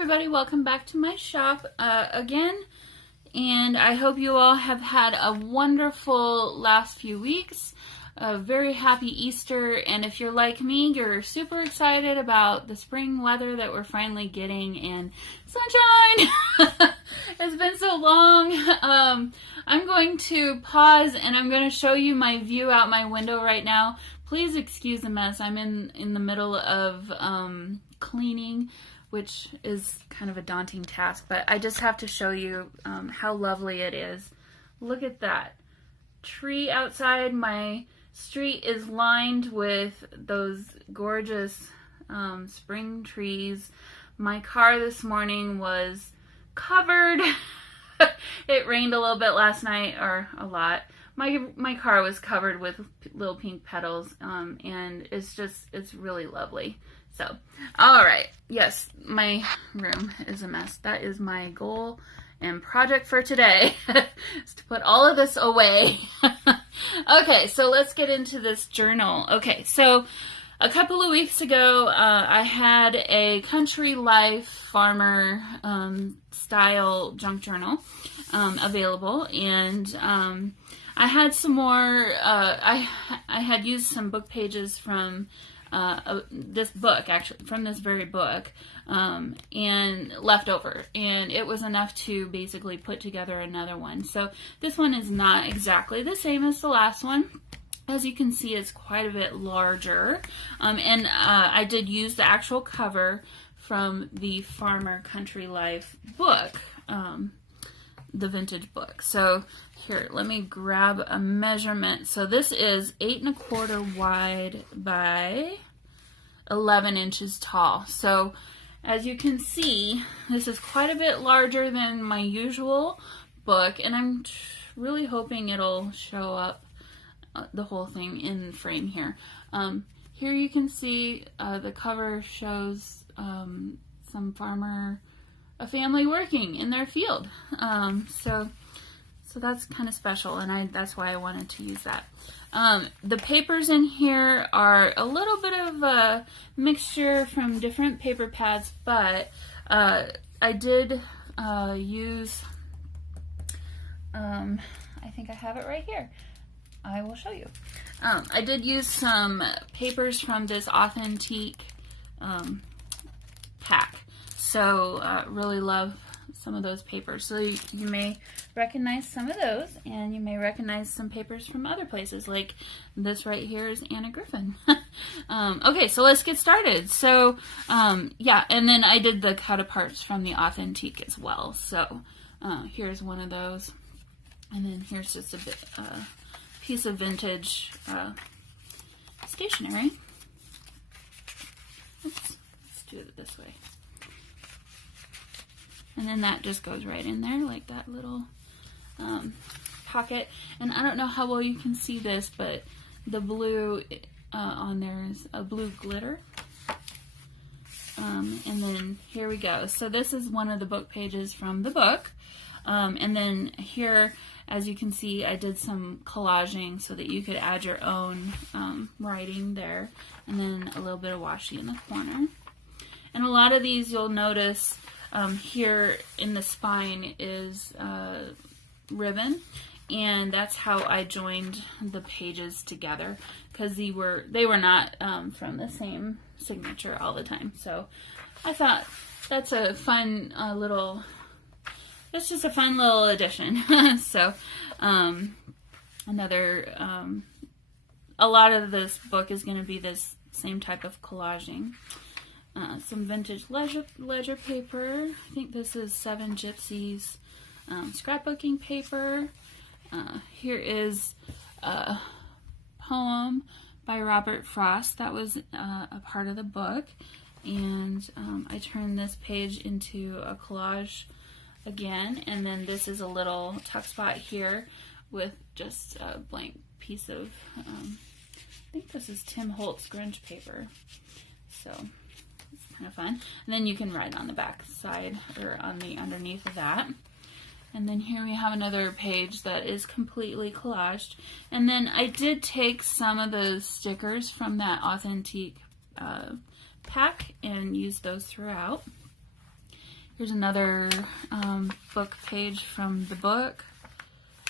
everybody, welcome back to my shop again, and I hope you all have had a wonderful last few weeks. A very happy Easter, and if you're like me, you're super excited about the spring weather that we're finally getting, and sunshine! It's been so long. I'm going to pause and I'm going to show you my view out my window right now. Please excuse the mess. I'm in the middle of cleaning, which is kind of a daunting task, but I just have to show you how lovely it is. Look at that tree outside. My street is lined with those gorgeous spring trees. My car this morning was covered. It rained a little bit last night, or a lot. My car was covered with little pink petals, and it's really lovely. So, all right, yes, my room is a mess. That is my goal and project for today, is to put all of this away. Okay, so let's get into this journal. Okay, so a couple of weeks ago, I had a Country Life farmer style junk journal available, and I had some more. I had used some book pages from this book, actually, from this very book, and left over, and it was enough to basically put together another one. So this one is not exactly the same as the last one. As you can see, it's quite a bit larger, and I did use the actual cover from the Farmer Country Life book, the vintage book. So here, let me grab a measurement. So this is 8 1/4 wide by 11 inches tall. So as you can see, this is quite a bit larger than my usual book, and I'm really hoping it'll show up the whole thing in frame here. Here you can see the cover shows a family working in their field. So that's kind of special, and that's why I wanted to use that. The papers in here are a little bit of a mixture from different paper pads, but I did use, I think I have it right here. I will show you. I did use some papers from this Authentique pack. So really love some of those papers. So you may recognize some of those, and you may recognize some papers from other places, like this right here is Anna Griffin. Okay, so let's get started. So yeah, and then I did the cut aparts from the Authentique as well. So here's one of those, and then here's just a bit piece of vintage stationery. Oops, let's do it this way. And then that just goes right in there, like that little pocket. And I don't know how well you can see this, but the blue on there is a blue glitter. And then here we go. So this is one of the book pages from the book. And then here, as you can see, I did some collaging so that you could add your own writing there. And then a little bit of washi in the corner. And a lot of these you'll notice here in the spine is ribbon, and that's how I joined the pages together, because they were not from the same signature all the time. So I thought that's a fun that's just a fun little addition. So a lot of this book is going to be this same type of collaging. Some vintage ledger paper. I think this is Seven Gypsies scrapbooking paper. Here is a poem by Robert Frost that was a part of the book, and I turned this page into a collage again, and then this is a little tuck spot here with just a blank piece of I think this is Tim Holtz grunge paper. So kind of fun. And then you can write on the back side or on the underneath of that. And then here we have another page that is completely collaged. And then I did take some of those stickers from that Authentique pack and use those throughout. Here's another book page from the book,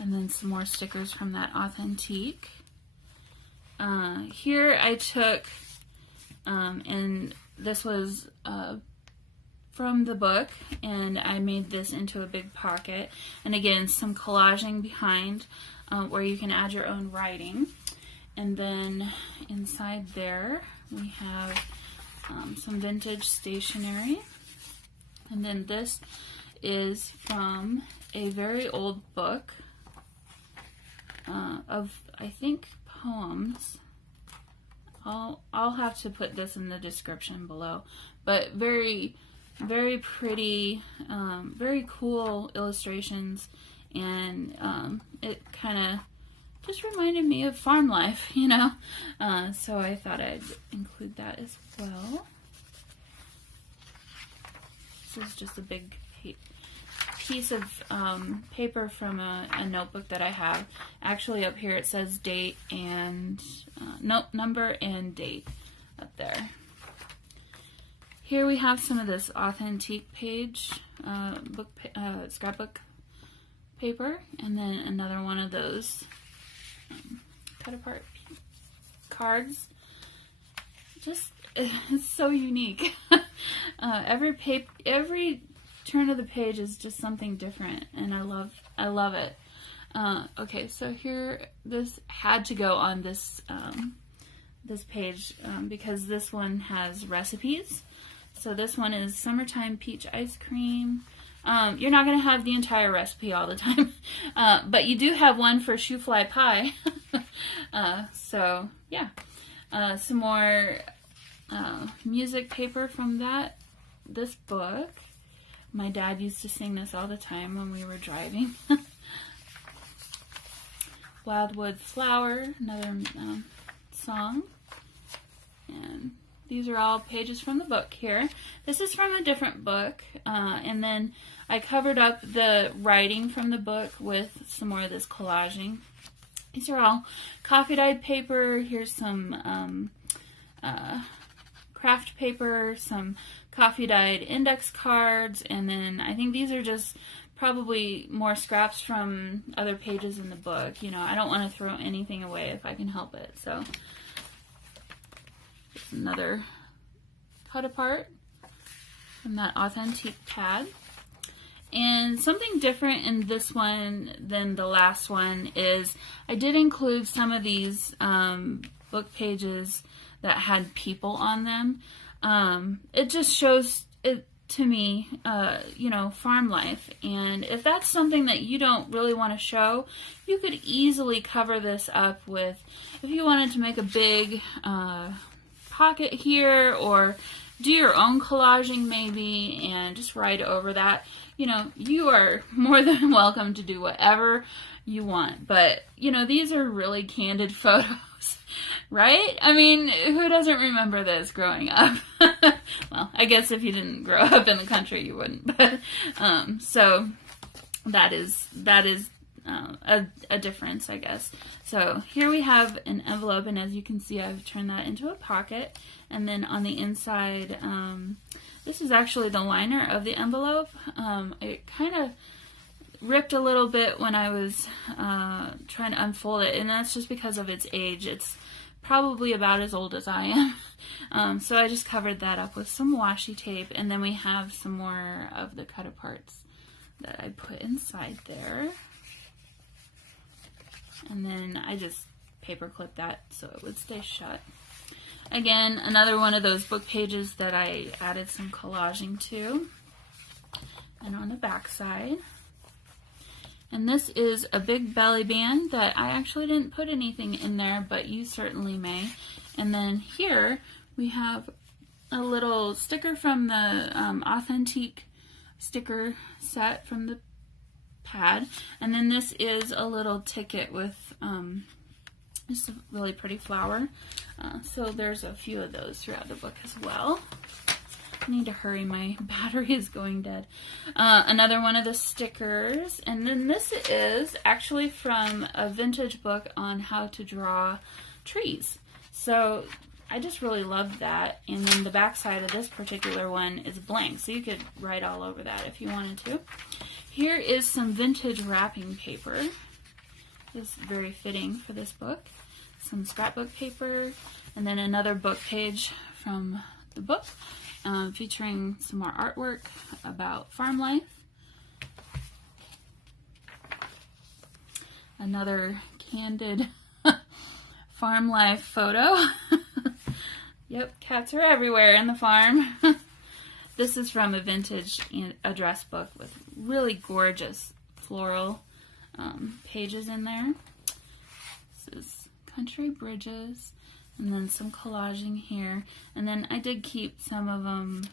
and then some more stickers from that Authentique. Here I took, and this was from the book, and I made this into a big pocket. And again, some collaging behind where you can add your own writing. And then inside there we have some vintage stationery. And then this is from a very old book of, I think, poems. I'll have to put this in the description below. But very, very pretty, very cool illustrations, and it kind of just reminded me of farm life, you know. So I thought I'd include that as well. This is just a big piece of paper from a notebook that I have. Actually, up here it says date and number and date up there. Here we have some of this Authentique page scrapbook paper, and then another one of those cut apart cards. Just, it's so unique. Every turn of the page is just something different, and I love it. Okay, so here, this had to go on this this page because this one has recipes. So this one is summertime peach ice cream. You're not going to have the entire recipe all the time, but you do have one for shoe fly pie. So yeah, some more music paper from this book. My dad used to sing this all the time when we were driving. Wildwood Flower, another song. And these are all pages from the book here. This is from a different book, and then I covered up the writing from the book with some more of this collaging. These are all coffee-dyed paper. Here's some craft paper, some coffee-dyed index cards, and then I think these are just probably more scraps from other pages in the book. You know, I don't want to throw anything away if I can help it, so here's another cut apart from that Authentique pad. And something different in this one than the last one is I did include some of these book pages that had people on them. It just shows it to me, you know, farm life. And if that's something that you don't really want to show, you could easily cover this up with, if you wanted to make a big pocket here, or do your own collaging maybe and just write over that. You know, you are more than welcome to do whatever you want. But, you know, these are really candid photos, right? I mean, who doesn't remember this growing up? Well, I guess if you didn't grow up in the country, you wouldn't. But so that is a difference, I guess. So here we have an envelope, and as you can see, I've turned that into a pocket. And then on the inside, this is actually the liner of the envelope. It kind of ripped a little bit when I was trying to unfold it, and that's just because of its age. It's probably about as old as I am. So I just covered that up with some washi tape, and then we have some more of the cut aparts that I put inside there. And then I just paper clipped that so it would stay shut. Again, another one of those book pages that I added some collaging to. And on the back side. And this is a big belly band that I actually didn't put anything in there, but you certainly may. And then here we have a little sticker from the Authentique sticker set from the pad. And then this is a little ticket with just a really pretty flower. So there's a few of those throughout the book as well. I need to hurry, my battery is going dead. Another one of the stickers, and then this is actually from a vintage book on how to draw trees. So I just really loved that. And then the back side of this particular one is blank, so you could write all over that if you wanted to. Here is some vintage wrapping paper. This is very fitting for this book. Some scrapbook paper, and then another book page from the book featuring some more artwork about farm life. Another candid farm life photo. Yep, cats are everywhere in the farm. This is from a vintage address book with really gorgeous floral pages in there. This is country bridges, and then some collaging here. And then I did keep some of them,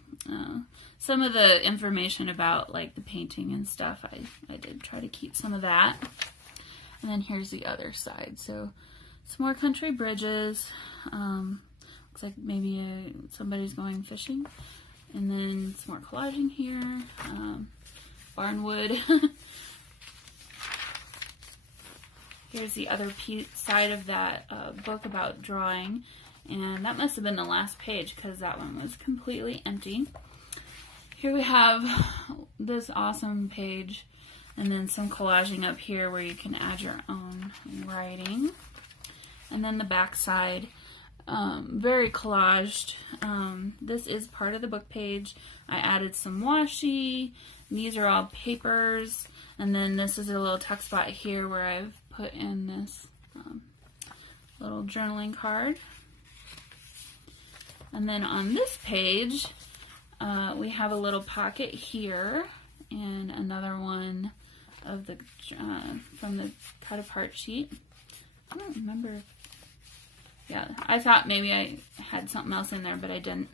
some of the information about like the painting and stuff. I did try to keep some of that. And then here's the other side. So some more country bridges. Looks like maybe somebody's going fishing. And then some more collaging here. Barnwood. Here's the other side of that book about drawing. And that must have been the last page because that one was completely empty. Here we have this awesome page. And then some collaging up here where you can add your own writing. And then the back side, very collaged. This is part of the book page. I added some washi. These are all papers. And then this is a little tuck spot here where I've put in this little journaling card. And then on this page, we have a little pocket here and another one of the from the cut apart sheet. I don't remember. Yeah, I thought maybe I had something else in there, but I didn't.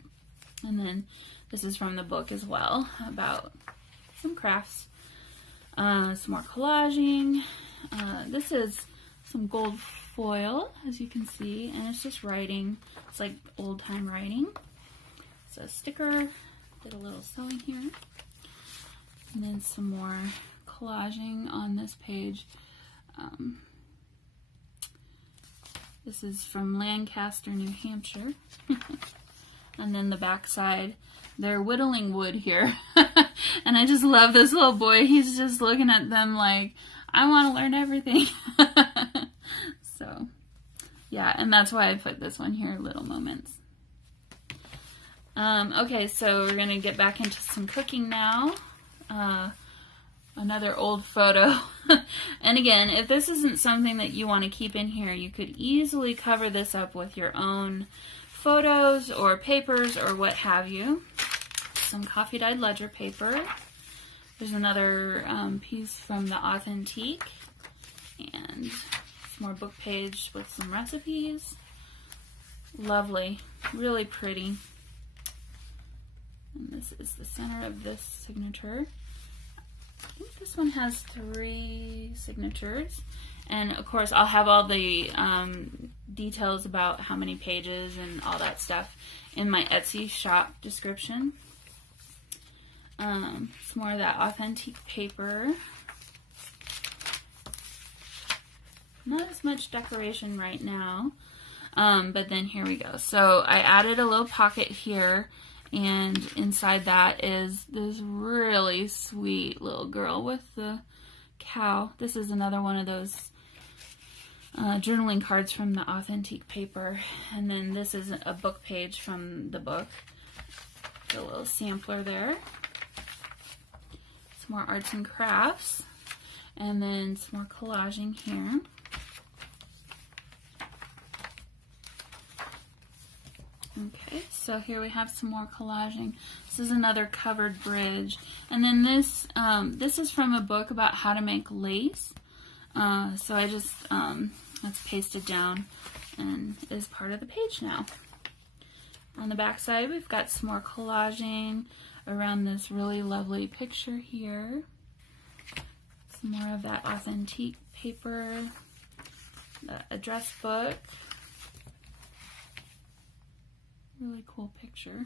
And then this is from the book as well about some crafts. Some more collaging. This is some gold foil, as you can see, and it's just writing. It's like old time writing. So a sticker. Did a little sewing here. And then some more collaging on this page. This is from Lancaster, New Hampshire. And then the back side, they're whittling wood here. And I just love this little boy. He's just looking at them like, I want to learn everything. So, yeah, and that's why I put this one here, Little Moments. Okay, so we're going to get back into some cooking now. Another old photo. And again, if this isn't something that you want to keep in here, you could easily cover this up with your own photos or papers or what have you. Some coffee dyed ledger paper. There's another piece from the Authentique. And some more book page with some recipes. Lovely. Really pretty. And this is the center of this signature. I think this one has 3 signatures. And of course I'll have all the details about how many pages and all that stuff in my Etsy shop description. Some more of that Authentique paper. Not as much decoration right now. But then here we go. So I added a little pocket here. And inside that is this really sweet little girl with the cow. This is another one of those journaling cards from the Authentique paper. And then this is a book page from the book. A little sampler there. Some more arts and crafts. And then some more collaging here. Okay, so here we have some more collaging. This is another covered bridge. And then this is from a book about how to make lace. So I just, that's pasted down and is part of the page now. On the back side, we've got some more collaging around this really lovely picture here. Some more of that Authentique paper, the address book. Really cool picture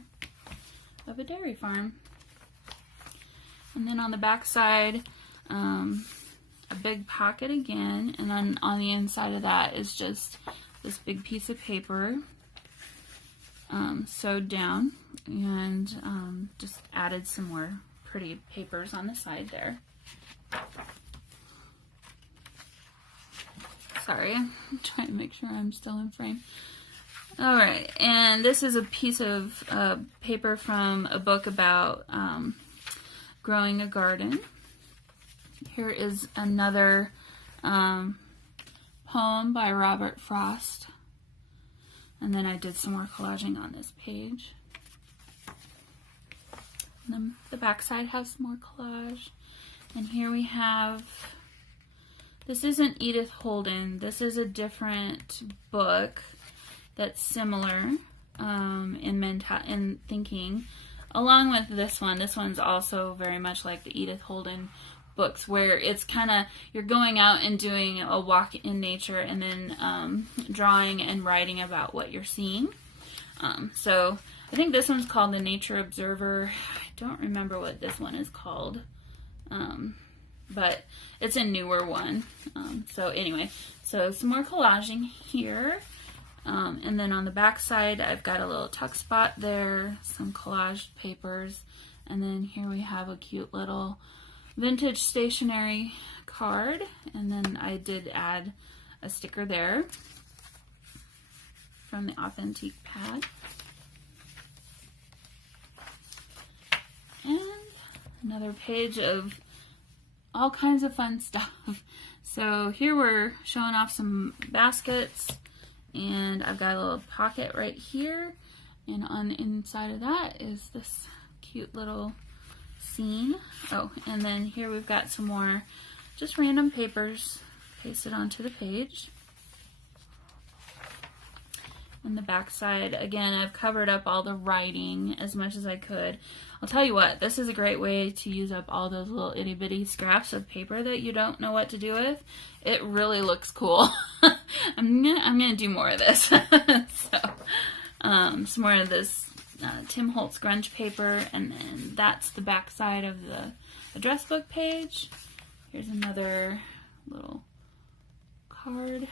of a dairy farm. And then on the back side, a big pocket again, and then on the inside of that is just this big piece of paper. sewed down, and just added some more pretty papers on the side there. Sorry, I'm trying to make sure I'm still in frame. Alright, and this is a piece of paper from a book about growing a garden. Here is another poem by Robert Frost. And then I did some more collaging on this page. And then the back side has some more collage. And here we have, this isn't Edith Holden, this is a different book that's similar in thinking, along with this one. This one's also very much like the Edith Holden books, where it's kind of, you're going out and doing a walk in nature and then drawing and writing about what you're seeing. So I think this one's called The Nature Observer. I don't remember what this one is called, but it's a newer one. So anyway, so some more collaging here. And then on the back side, I've got a little tuck spot there, some collaged papers, and then here we have a cute little vintage stationery card, and then I did add a sticker there from the Authentique pad. And another page of all kinds of fun stuff. So here we're showing off some baskets, and I've got a little pocket right here, and on the inside of that is this cute little scene. Oh, and then here we've got some more just random papers pasted onto the page. And the back side, again, I've covered up all the writing as much as I could. I'll tell you what, this is a great way to use up all those little itty bitty scraps of paper that you don't know what to do with. It really looks cool. I'm gonna do more of this. So, some more of this Tim Holtz grunge paper, and then that's the back side of the address book page. Here's another little card.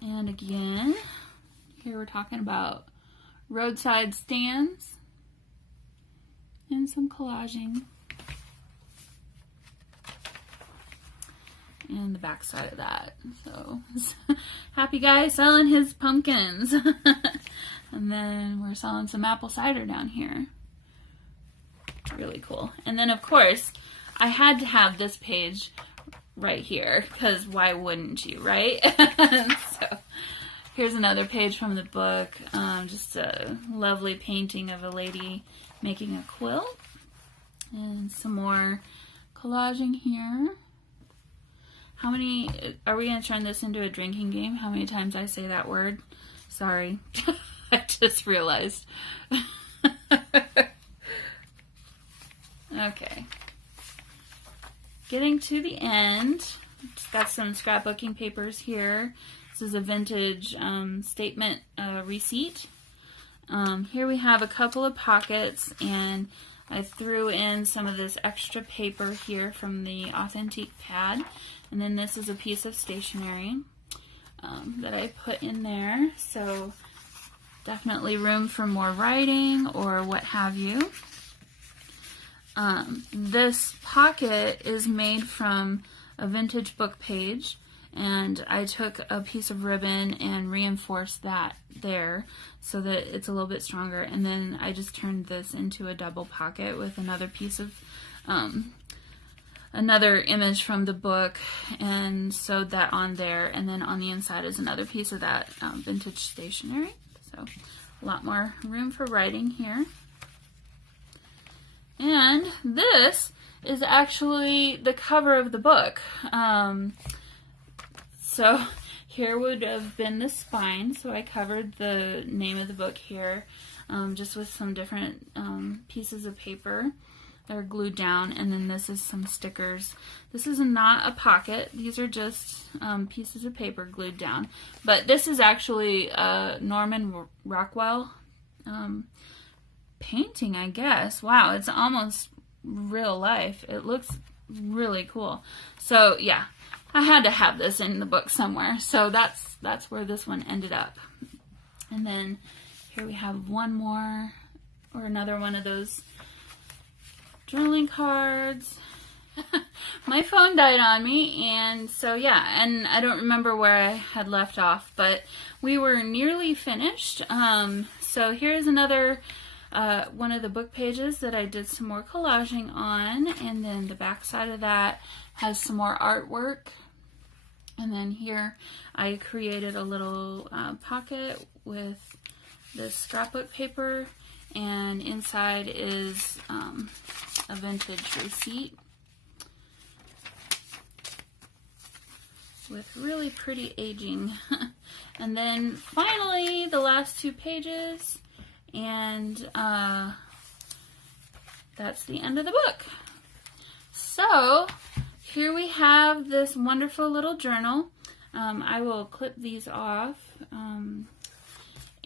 And again, here we're talking about roadside stands and some collaging. And the back side of that. So, happy guy selling his pumpkins. And then we're selling some apple cider down here. Really cool. And then, of course, I had to have this page right here, because why wouldn't you, right? So, here's another page from the book. Just a lovely painting of a lady making a quilt. And some more collaging here. How many, are we going to turn this into a drinking game? How many times I say that word? Sorry. I just realized. Okay. Getting to the end. Just got some scrapbooking papers here. This is a vintage statement receipt. Here we have a couple of pockets, and I threw in some of this extra paper here from the Authentique pad. And then this is a piece of stationery that I put in there. So definitely room for more writing or what have you. This pocket is made from a vintage book page, and I took a piece of ribbon and reinforced that there so that it's a little bit stronger, and then I just turned this into a double pocket with another piece of another image from the book and sewed that on there, and then on the inside is another piece of that vintage stationery. So a lot more room for writing here. And this is actually the cover of the book. So here would have been the spine, so I covered the name of the book here just with some different pieces of paper that are glued down, and then this is some stickers. This is not a pocket, these are just pieces of paper glued down, but this is actually Norman Rockwell painting, I guess. Wow, it's almost real life. It looks really cool. So yeah, I had to have this in the book somewhere, so that's where this one ended up. And then here we have one more, or another one of those journaling cards. My phone died on me, and so yeah, and I don't remember where I had left off, but we were nearly finished. So here's another one of the book pages that I did some more collaging on, and then the back side of that has some more artwork. And then here I created a little pocket with this scrapbook paper, and inside is a vintage receipt with really pretty aging. And then finally the last two pages, and that's the end of the book. So here we have this wonderful little journal. I will clip these off.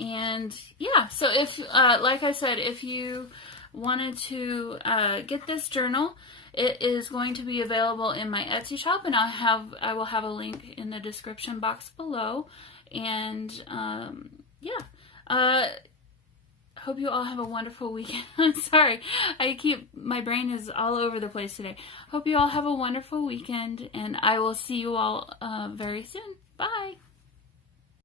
And yeah, so if, like I said, if you wanted to get this journal, it is going to be available in my Etsy shop, and I will have a link in the description box below. And yeah, hope you all have a wonderful weekend. I'm sorry, my brain is all over the place today. Hope you all have a wonderful weekend, and I will see you all very soon. Bye.